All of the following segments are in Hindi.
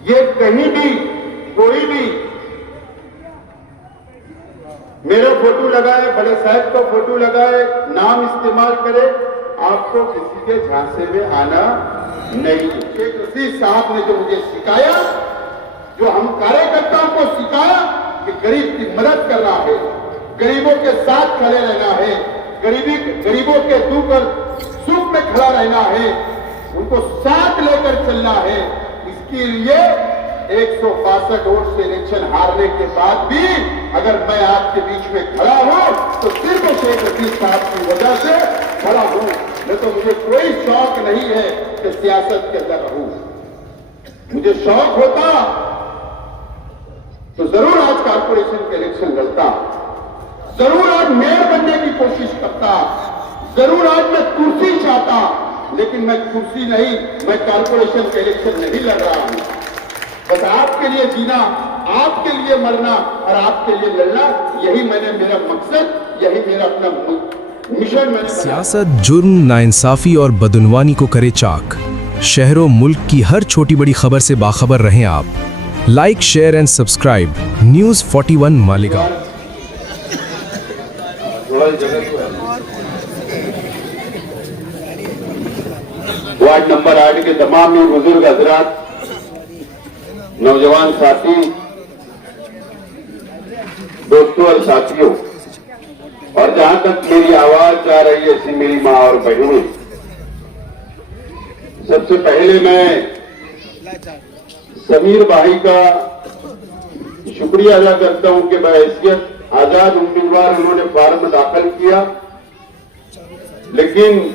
ये कहीं भी कोई भी मेरा फोटो लगाए, बड़े साहब का फोटो लगाए, नाम इस्तेमाल करे, आपको किसी के झांसे में आना नहीं। शेख रशीद साहब ने जो मुझे सिखाया, जो हम कार्यकर्ताओं को सिखाया कि गरीब की मदद करना है, गरीबों के साथ खड़े रहना है, गरीबों के दुख और सुख में खड़ा रहना है, उनको साथ लेकर चलना है। इसके लिए 162 वोट से इलेक्शन हारने के बाद भी अगर मैं आपके बीच में खड़ा हूं तो सिर्फ शेख रशीद साहब की वजह से खड़ा हूं, नहीं तो मुझे कोई शौक नहीं है कि सियासत के अंदर रहूं। मुझे शौक होता तो जरूर आज कारपोरेशन के इलेक्शन लड़ता, जरूर आज मेयर बनने की कोशिश करता, जरूर आज मैं कुर्सी चाहता, लेकिन मैं कुर्सी नहीं, मैं कारपोरेशन के इलेक्शन नहीं लड़ रहा हूं। बस आपके लिए जीना, आपके लिए मरना और आपके लिए लड़ना, यही मेरा मकसद, यही मेरा अपना मिशन। मैंने सियासत, जुर्म, नाइंसाफी और बदउनवानी को करे चाक। शहरों मुल्क की हर छोटी बड़ी खबर से बाखबर रहें आप। Like, share and subscribe news 41 Malegaon. Ward number 8 के तमाम ही बुजुर्ग हजरात, नौजवान साथी, दोस्तों और साथियों, और जहां तक मेरी आवाज जा रही है, ऐसी मेरी मां और बहनों, सबसे पहले मैं समीर भाई का शुक्रिया अदा करता हूं कि बहैसियत आजाद उम्मीदवार उन्होंने फॉर्म दाखिल किया, लेकिन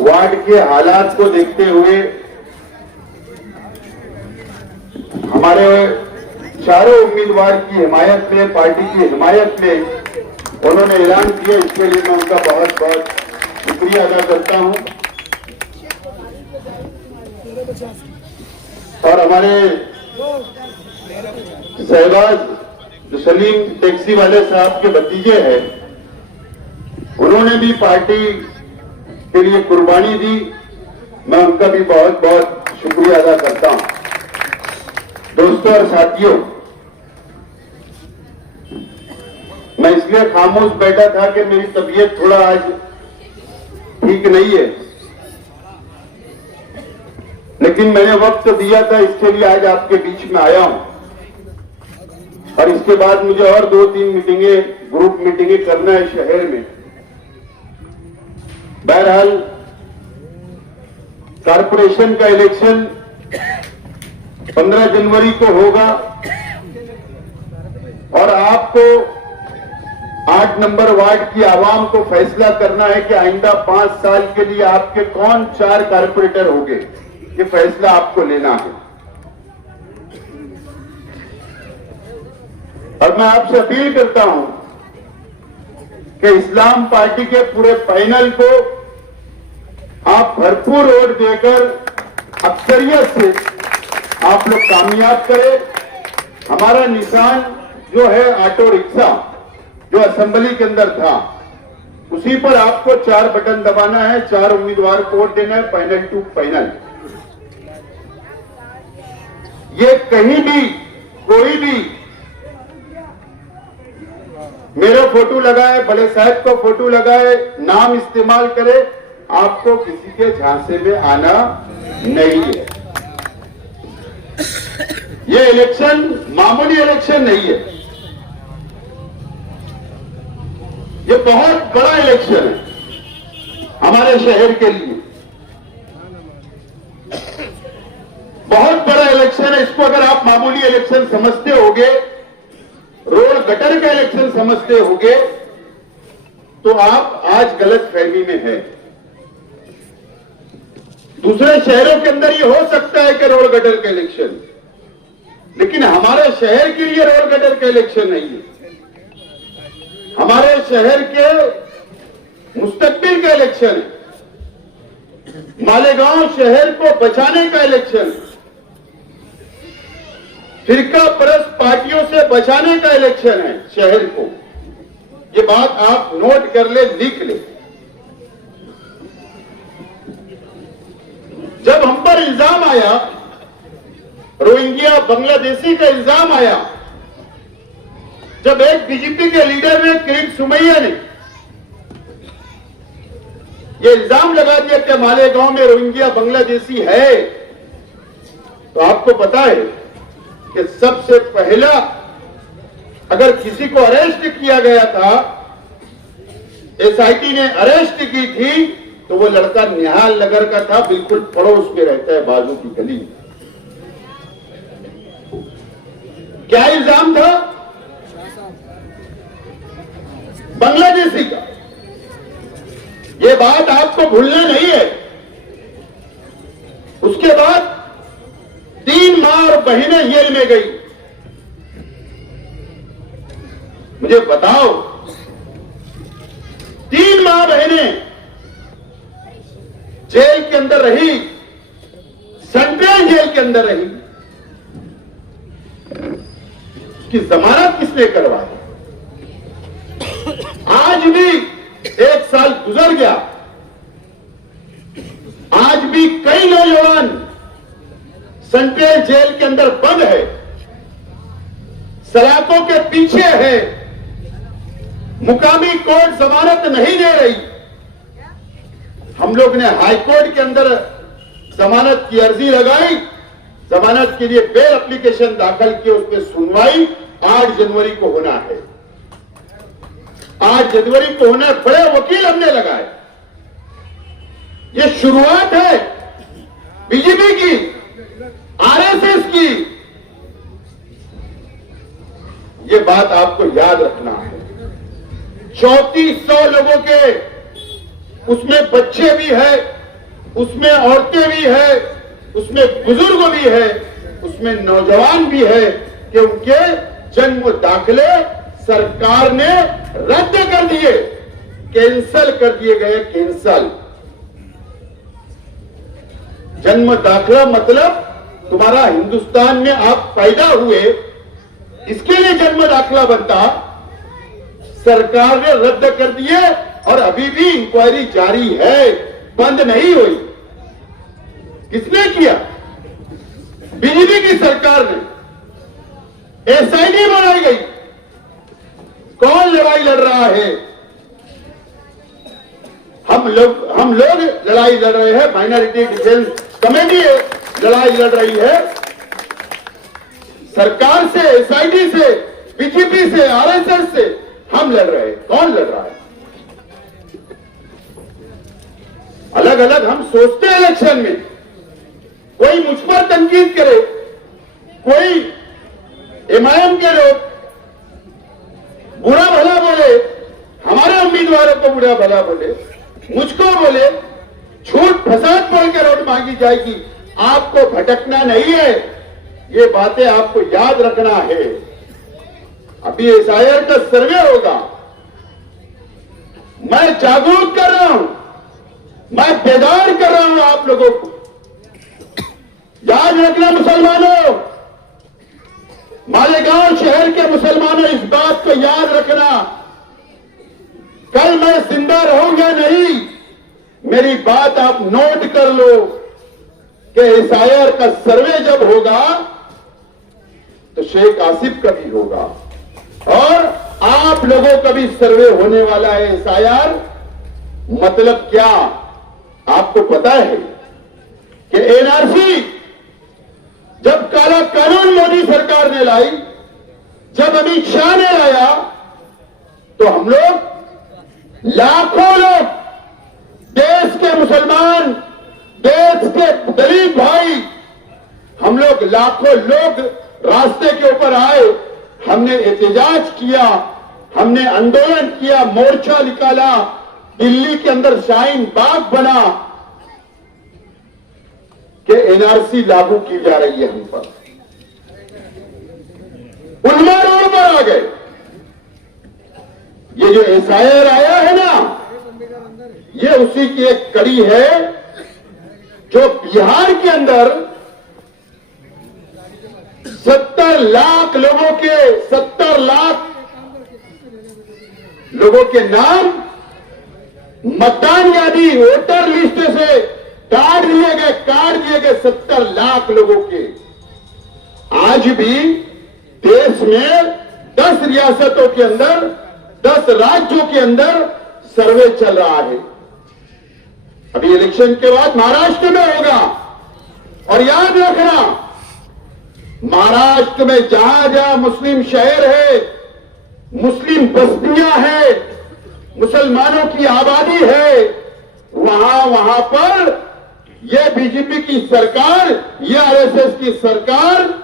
वार्ड के हालात को देखते हुए हमारे चारों उम्मीदवार की हिमायत में, पार्टी की हिमायत में उन्होंने ऐलान किया। इसके लिए मैं उनका बहुत बहुत शुक्रिया अदा करता हूं। और हमारे शहबाज जो सलीम टैक्सी वाले साहब के भतीजे हैं, उन्होंने भी पार्टी के लिए कुर्बानी दी, मैं उनका भी बहुत बहुत शुक्रिया अदा करता हूं। दोस्तों और साथियों, मैं इसलिए खामोश बैठा था कि मेरी तबीयत थोड़ा आज ठीक नहीं है, लेकिन मैंने वक्त दिया था, इसके लिए आज आपके बीच में आया हूं। और इसके बाद मुझे और 2-3 मीटिंगें, ग्रुप मीटिंगें करना है शहर में। बहरहाल कारपोरेशन का इलेक्शन 15 जनवरी को होगा और आपको 8 नंबर वार्ड की आवाम को फैसला करना है कि आइंदा 5 साल के लिए आपके कौन 4 कारपोरेटर होंगे। ये फैसला आपको लेना है। और मैं आपसे अपील करता हूं कि इस्लाम पार्टी के पूरे पैनल को आप भरपूर वोट देकर अक्सरियत से आप लोग कामयाब करें। हमारा निशान जो है ऑटो रिक्शा, जो असेंबली के अंदर था, उसी पर आपको 4 बटन दबाना है, 4 उम्मीदवार को वोट देना है, पैनल टू पैनल। ये कहीं भी कोई भी मेरा फोटो लगाए, बड़े साहब का फोटो लगाए, नाम इस्तेमाल करे, आपको किसी के झांसे में आना नहीं है। ये इलेक्शन मामूली इलेक्शन नहीं है, ये बहुत बड़ा इलेक्शन है हमारे शहर के लिए, बहुत बड़ा इलेक्शन है। इसको अगर आप मामूली इलेक्शन समझते होगे, रोड गटर का इलेक्शन समझते होगे, तो आप आज गलत फहमी में हैं। दूसरे शहरों के अंदर ये हो सकता है कि रोड गटर का इलेक्शन, लेकिन हमारे शहर के लिए रोड गटर का इलेक्शन नहीं है। हमारे शहर के मुस्तकबिल का इलेक्शन है। मालेगांव शहर को बचाने का इलेक्शन है। फिरका परस्त पार्टियों से बचाने का इलेक्शन है शहर को। ये बात आप नोट कर ले, लिख ले। जब हम पर इल्जाम आया रोहिंग्या बांग्लादेशी का इल्जाम आया, जब एक बीजेपी के लीडर ने करीम सुमैया ने ये इल्जाम लगा दिया कि मालेगांव में रोहिंग्या बांग्लादेशी है, तो आपको पता है कि सबसे पहला अगर किसी को अरेस्ट किया गया था, एसआईटी ने अरेस्ट की थी, तो वो लड़का निहाल नगर का था, बिल्कुल पड़ोस में रहता है, बाजू की गली में। क्या इल्जाम था? बांग्लादेशी का। ये बात आपको भूलना नहीं है। उसके बाद 3 मां और बहनें जेल में गई। मुझे बताओ, 3 मां बहनें जेल के अंदर रही, सेंट्रल जेल के अंदर रही, उसकी जमानत किसने करवाई? आज भी 1 साल गुजर गया, आज भी कई नौजवान सेंट्रल जेल के अंदर बंद है, सलाखों के पीछे है, मुकामी कोर्ट जमानत नहीं दे रही। हम लोग ने हाई कोर्ट के अंदर जमानत की अर्जी लगाई, जमानत के लिए बेल एप्लीकेशन दाखिल की, उस पर सुनवाई 8 जनवरी को होना है। 8 जनवरी को होना है, बड़े वकील हमने लगाए। ये शुरुआत है बीजेपी की, आरएसएस की। ये बात आपको याद रखना है। 3400 लोगों के, उसमें बच्चे भी है, उसमें औरतें भी है, उसमें बुजुर्ग भी है, उसमें नौजवान भी है कि उनके जन्म दाखिले सरकार ने रद्द कर दिए, कैंसल कर दिए गए, कैंसल। जन्म दाखिला मतलब तुम्हारा हिंदुस्तान में आप पैदा हुए, इसके लिए जन्म दाखिला बनता, सरकार ने रद्द कर दिए और अभी भी इंक्वायरी जारी है, बंद नहीं हुई। किसने किया? बीजेपी की सरकार ने। एसआईटी बनाई गई। कौन लड़ाई लड़ रहा है? हम लोग लड़ाई लड़ रहे हैं, माइनॉरिटी डिफेंस कमेटी लड़ाई लड़ रही है सरकार से, एसआईटी से, बीजेपी से, आरएसएस से हम लड़ रहे हैं। कौन लड़ रहा है? अलग अलग हम सोचते हैं इलेक्शन में, कोई मुझ पर तनकीद करे, कोई एमआईएम के लोग बुरा भला बोले, हमारे उम्मीदवारों को बुरा भला बोले, मुझको बोले, झूठ फसाद बोल के वोट मांगी जाएगी। आपको भटकना नहीं है, ये बातें आपको याद रखना है। अभी एसआईआर का सर्वे होगा, मैं जागरूक कर रहा हूं, मैं बेदार कर रहा हूं आप लोगों को। याद रखना मुसलमानों, मालेगांव शहर के मुसलमानों, इस बात को याद रखना, कल मैं जिंदा रहूंगा नहीं। मेरी बात आप नोट कर लो कि एसआईआर का सर्वे जब होगा तो शेख आसिफ का भी होगा और आप लोगों का भी सर्वे होने वाला है। एसआईआर मतलब क्या आपको पता है कि एनआरसी जब काला कानून मोदी सरकार ने लाई, जब अमित शाह ने लाया, तो हम लोग लाखों लोग, देश के मुसलमान, देश के दलित भाई, हम लोग लाखों लोग रास्ते के ऊपर आए, हमने एहतजाज किया, हमने आंदोलन किया, मोर्चा निकाला, दिल्ली के अंदर शाहीन बाग बना कि एनआरसी लागू की जा रही है हम पर। उन्मा रोड पर आ गए। ये जो एसआईआर आया है ना, ये उसी की एक कड़ी है जो बिहार के अंदर 70 लाख लोगों के नाम मतदान यादी, वोटर लिस्ट से काट दिए गए 70 लाख लोगों के। आज भी देश में 10 रियासतों के अंदर 10 राज्यों के अंदर सर्वे चल रहा है। अभी इलेक्शन के बाद महाराष्ट्र में होगा। और याद रखना, महाराष्ट्र में जहां जहां मुस्लिम शहर है, मुस्लिम बस्तियां हैं, मुसलमानों की आबादी है, वहां वहां पर यह बीजेपी की सरकार, यह आरएसएस की सरकार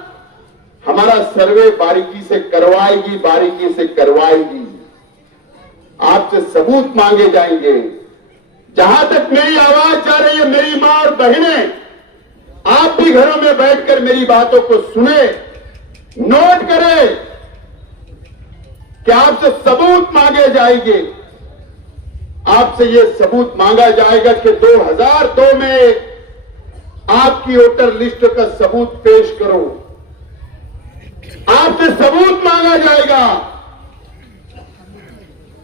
हमारा सर्वे बारीकी से करवाएगी, बारीकी से करवाएगी। आपसे सबूत मांगे जाएंगे। जहां तक मेरी आवाज जा रही है, मेरी मां और बहनें, आप भी घरों में बैठकर मेरी बातों को सुने, नोट करें कि आपसे सबूत मांगे जाएंगे। आपसे यह सबूत मांगा जाएगा कि 2002 में आपकी वोटर लिस्ट का सबूत पेश करो। आपसे सबूत मांगा जाएगा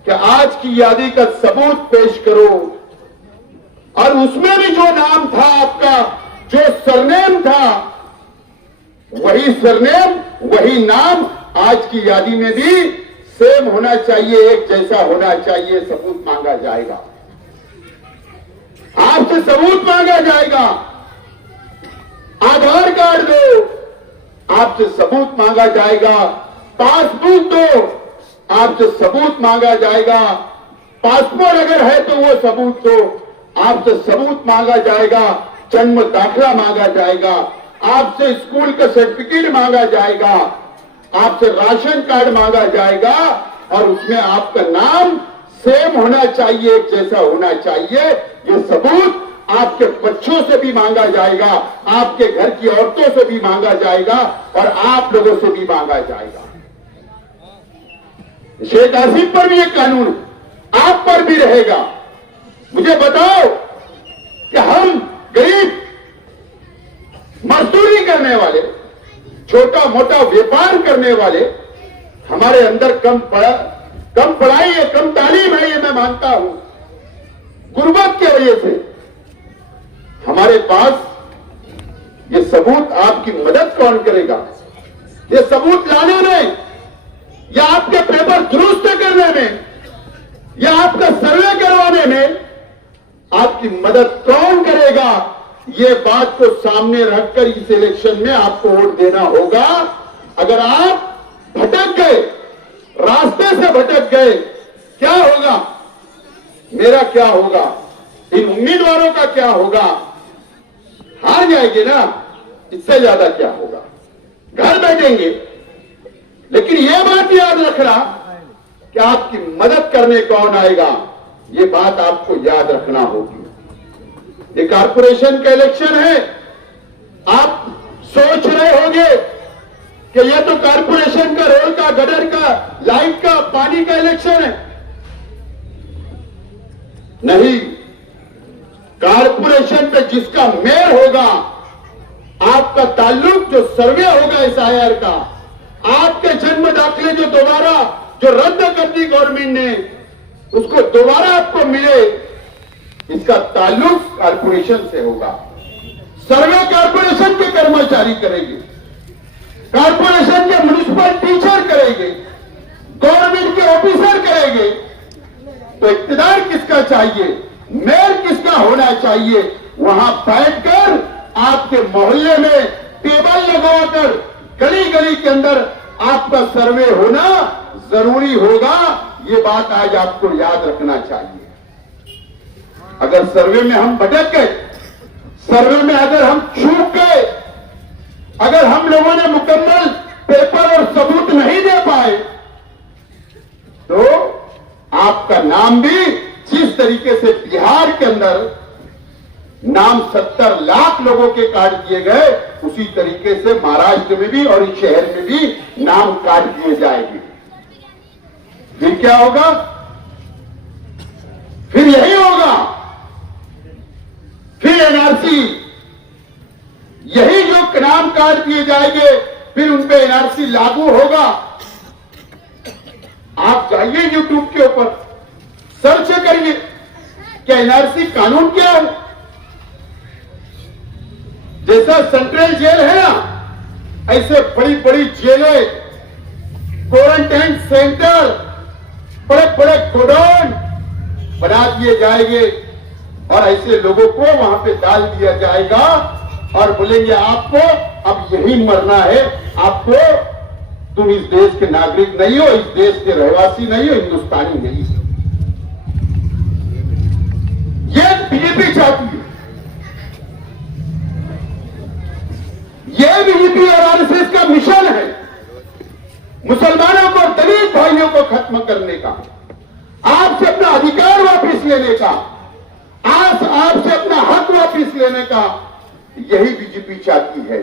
कि आज की यादी का सबूत पेश करो। और उसमें भी जो नाम था आपका, जो सरनेम था, वही सरनेम, वही नाम आज की यादी में भी सेम होना चाहिए, एक जैसा होना चाहिए। सबूत मांगा जाएगा, आपसे सबूत मांगा जाएगा। आधार कार्ड दो, आपसे सबूत मांगा जाएगा। पासबुक दो, आपसे सबूत मांगा जाएगा। पासपोर्ट अगर है तो वो सबूत दो, आपसे सबूत मांगा जाएगा। जन्म दाखिला मांगा जाएगा, आपसे स्कूल का सर्टिफिकेट मांगा जाएगा, आपसे राशन कार्ड मांगा जाएगा। और उसमें आपका नाम सेम होना चाहिए, एक जैसा होना चाहिए। ये सबूत आपके बच्चों से भी मांगा जाएगा, आपके घर की औरतों से भी मांगा जाएगा, और आप लोगों से भी मांगा जाएगा। शेख आसिफ पर भी ये कानून आप पर भी रहेगा। मुझे बताओ कि हम गरीब मजदूरी करने वाले, छोटा मोटा व्यापार करने वाले, हमारे अंदर कम पढ़ाई है, कम तालीम है, ये मैं मानता हूं। गुर्बत की वजह से हमारे पास ये सबूत, आपकी मदद कौन करेगा? ये सबूत लाने में, या आपके पेपर दुरुस्त करने में, या आपका सर्वे करवाने में आपकी मदद कौन करेगा? ये बात को सामने रखकर इस इलेक्शन में आपको वोट देना होगा। अगर आप भटक गए, रास्ते से भटक गए, क्या होगा? मेरा क्या होगा? इन उम्मीदवारों का क्या होगा? हार जाएंगे ना, इससे ज्यादा क्या होगा? घर बैठेंगे। लेकिन यह बात याद रखना कि आपकी मदद करने कौन आएगा, ये बात आपको याद रखना होगी। ये कारपोरेशन का इलेक्शन है। आप सोच रहे होंगे कि यह तो कारपोरेशन का, रोड का, गटर का, लाइट का, पानी का इलेक्शन है। नहीं, कारपोरेशन पे जिसका मेयर होगा, आपका ताल्लुक जो सर्वे होगा एसआईआर का, आपके जन्म दाखिले जो रद्द कर दी गवर्नमेंट ने, उसको दोबारा आपको मिले, इसका ताल्लुक कारपोरेशन से होगा। सर्वे कारपोरेशन के कर्मचारी करेंगे, कारपोरेशन के म्युनिसिपल टीचर करेंगे, गवर्नमेंट के ऑफिसर करेंगे। तो इक्तिदार किसका चाहिए, मेयर किसका होना चाहिए? वहां बैठकर आपके मोहल्ले में टेबल लगाकर गली गली के अंदर आपका सर्वे होना जरूरी होगा। ये बात आज आपको याद रखना चाहिए। अगर सर्वे में हम भटक गए, सर्वे में अगर हम चूक गए, अगर हम लोगों ने मुकम्मल पेपर और सबूत नहीं दे पाए, तो आपका नाम भी जिस तरीके से बिहार के अंदर नाम 70 लाख लोगों के काट दिए गए, उसी तरीके से महाराष्ट्र में भी और इस शहर में भी नाम काट दिए जाएंगे। फिर क्या होगा? फिर यही होगा, फिर एनआरसी, यही जो नाम काट दिए जाएंगे, फिर उन पे एनआरसी लागू होगा। आप जाइए यूट्यूब के ऊपर, सर्च करिए कि एनआरसी कानून क्या है। जैसा सेंट्रल जेल है ना, ऐसे बड़ी बड़ी जेलें, क्वारंटाइन सेंटर, बड़े बड़े गोडाउन बना दिए जाएंगे और ऐसे लोगों को वहां पे डाल दिया जाएगा और बोलेंगे आपको अब यही मरना है, आपको तुम इस देश के नागरिक नहीं हो, इस देश के रहवासी नहीं हो, हिंदुस्तानी नहीं हो। ये बीजेपी चाहती है, ये बीजेपी और आरएसएस का मिशन है मुसलमानों को, दलित भाइयों को खत्म करने का, आपसे अपना अधिकार वापस लेने का, आपसे अपना हक वापस लेने का, यही बीजेपी चाहती है।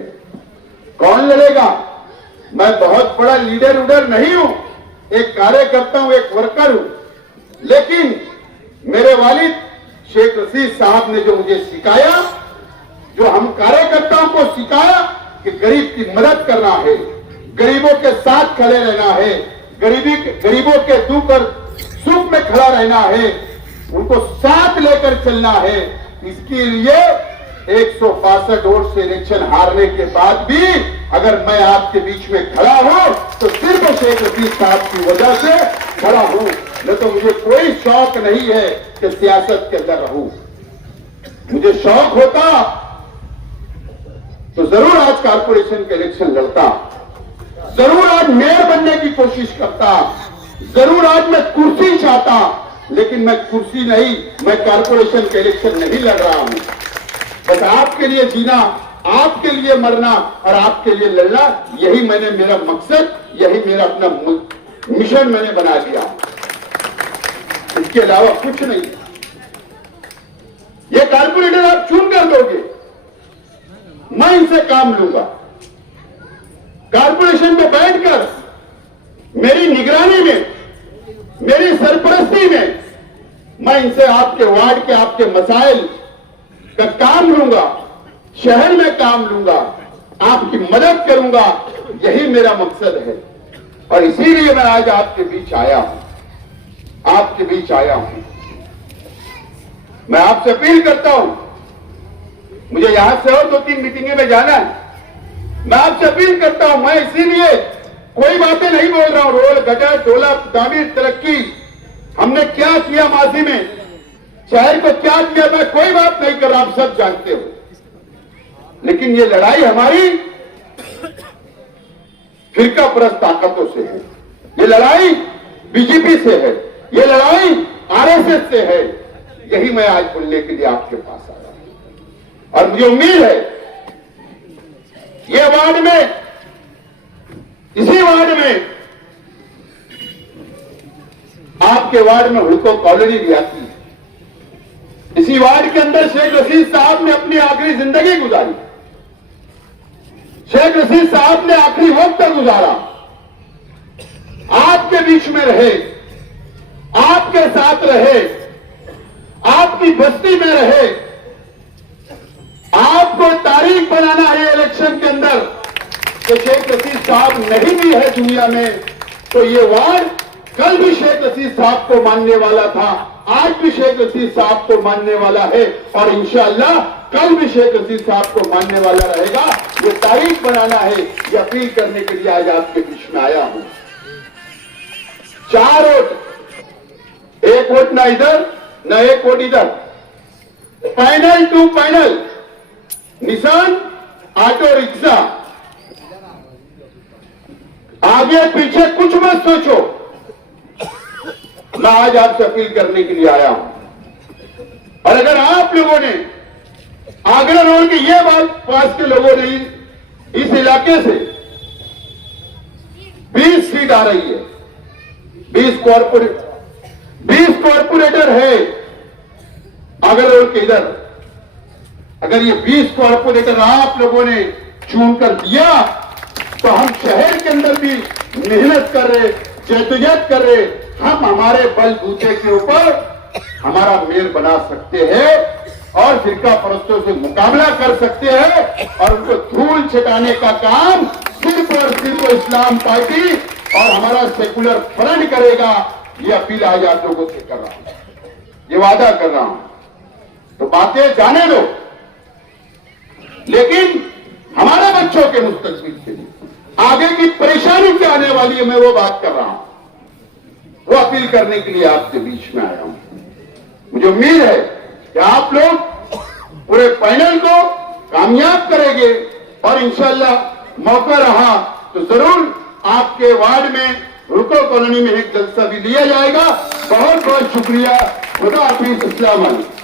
कौन लड़ेगा? मैं बहुत बड़ा लीडर उडर नहीं हूं, एक कार्यकर्ता हूं, एक वर्कर हूं, लेकिन मेरे वालिद शेख रशीद साहब ने जो मुझे सिखाया, जो हम कार्यकर्ताओं को सिखाया कि गरीब की मदद करना है, गरीबों के साथ खड़े रहना है, गरीबों के दुख और सुख में खड़ा रहना है, उनको साथ लेकर चलना है। इसके लिए 162 वोट से इलेक्शन हारने के बाद भी अगर मैं आपके बीच में खड़ा हूं तो सिर्फ शेख रशीद साहब की वजह से खड़ा हूं, न तो मुझे कोई शौक नहीं है कि सियासत के अंदर रहूं। मुझे शौक होता तो जरूर आज कारपोरेशन के इलेक्शन लड़ता, जरूर आज मेयर बनने की कोशिश करता, जरूर आज मैं कुर्सी चाहता, लेकिन मैं कुर्सी नहीं, मैं कारपोरेशन के इलेक्शन नहीं लड़ रहा हूं। बस आपके लिए जीना, आपके लिए मरना और आपके लिए लड़ना, यही मेरा मकसद, यही मेरा अपना मिशन मैंने बना लिया, इसके अलावा कुछ नहीं। ये कारपोरेटर आप चुन कर दोगे, मैं इनसे काम लूंगा। कारपोरेशन में बैठकर मेरी निगरानी में, मेरी सरपरस्ती में मैं इनसे आपके वार्ड के, आपके मसाइल का काम लूंगा, शहर में काम लूंगा, आपकी मदद करूंगा, यही मेरा मकसद है। और इसीलिए मैं आज आपके बीच आया हूं, आपके बीच आया हूं। मैं आपसे अपील करता हूं, मुझे यहां से और 2-3 मीटिंगें में जाना है, मैं आपसे अपील करता हूं, मैं इसीलिए कोई बातें नहीं बोल रहा हूं, रोड गटर डोला तामीर तरक्की हमने क्या किया माजी में, शहर को क्या किया, मैं कोई बात नहीं कर रहा, आप सब जानते हो। लेकिन ये लड़ाई हमारी फिरका परस्त ताकतों से है, ये लड़ाई बीजेपी से है, ये लड़ाई आरएसएस से है। यही मैं आज बोलने के लिए आपके पास आया और मुझे उम्मीद है ये वार्ड में, इसी वार्ड में, आपके वार्ड में हुड़को कॉलोनी भी आती है। इसी वार्ड के अंदर शेख रशीद साहब ने अपनी आखिरी जिंदगी गुजारी, शेख रशीद साहब ने आखिरी वक्त गुजारा, आपके बीच में रहे, आपके साथ रहे, आपकी बस्ती में रहे। आपको तारीख बनाना है इलेक्शन के अंदर तो शेख रशीद साहब नहीं भी है दुनिया में, तो ये वार्ड कल भी शेख रशीद साहब को मानने वाला था, आज भी शेख रशीद साहब को मानने वाला है और इंशाअल्लाह कल भी शेख रशीद साहब को मानने वाला रहेगा। ये तारीख बनाना है, ये अपील करने के लिए आज आपके बीच में आया हूं। 4 वोट, 1 वोट ना इधर ना 1 वोट इधर, फाइनल टू फाइनल, निशान ऑटो रिक्शा, आगे पीछे कुछ मत सोचो। मैं आज आपसे अपील करने के लिए आया हूं और अगर आप लोगों ने आगरा रोड की यह बात पास के लोगों ने इस इलाके से 20 सीट आ रही है, 20 कॉर्पोरेटर है आगरा रोड के इधर, अगर ये 20 कॉर्पोरेटर आप लोगों ने चुन कर दिया तो हम शहर के अंदर भी मेहनत कर रहे, जद्दोजहद कर रहे, हम हमारे बलबूते के ऊपर हमारा मेयर बना सकते हैं और फिरका परस्तों से मुकाबला कर सकते हैं और उनको धूल छिटाने का काम सिर्फ और सिर्फ इस्लाम पार्टी और हमारा सेकुलर फ्रंट करेगा। ये अपील आज आप लोगों से कर रहा हूं, ये वादा कर रहा हूं। तो बातें जाने दो, लेकिन हमारे बच्चों के मुस्तकबिल के लिए आगे की परेशानी क्या आने वाली है, मैं वो बात कर रहा हूं। वो अपील करने के लिए आपके बीच में आया हूं। मुझे उम्मीद है कि आप लोग पूरे पैनल को कामयाब करेंगे और इंशाल्लाह मौका रहा तो जरूर आपके वार्ड में रुको कॉलोनी में एक जलसा भी लिया जाएगा। बहुत बहुत शुक्रिया। खुदा हाफिज। अस्सलाम वालेकुम।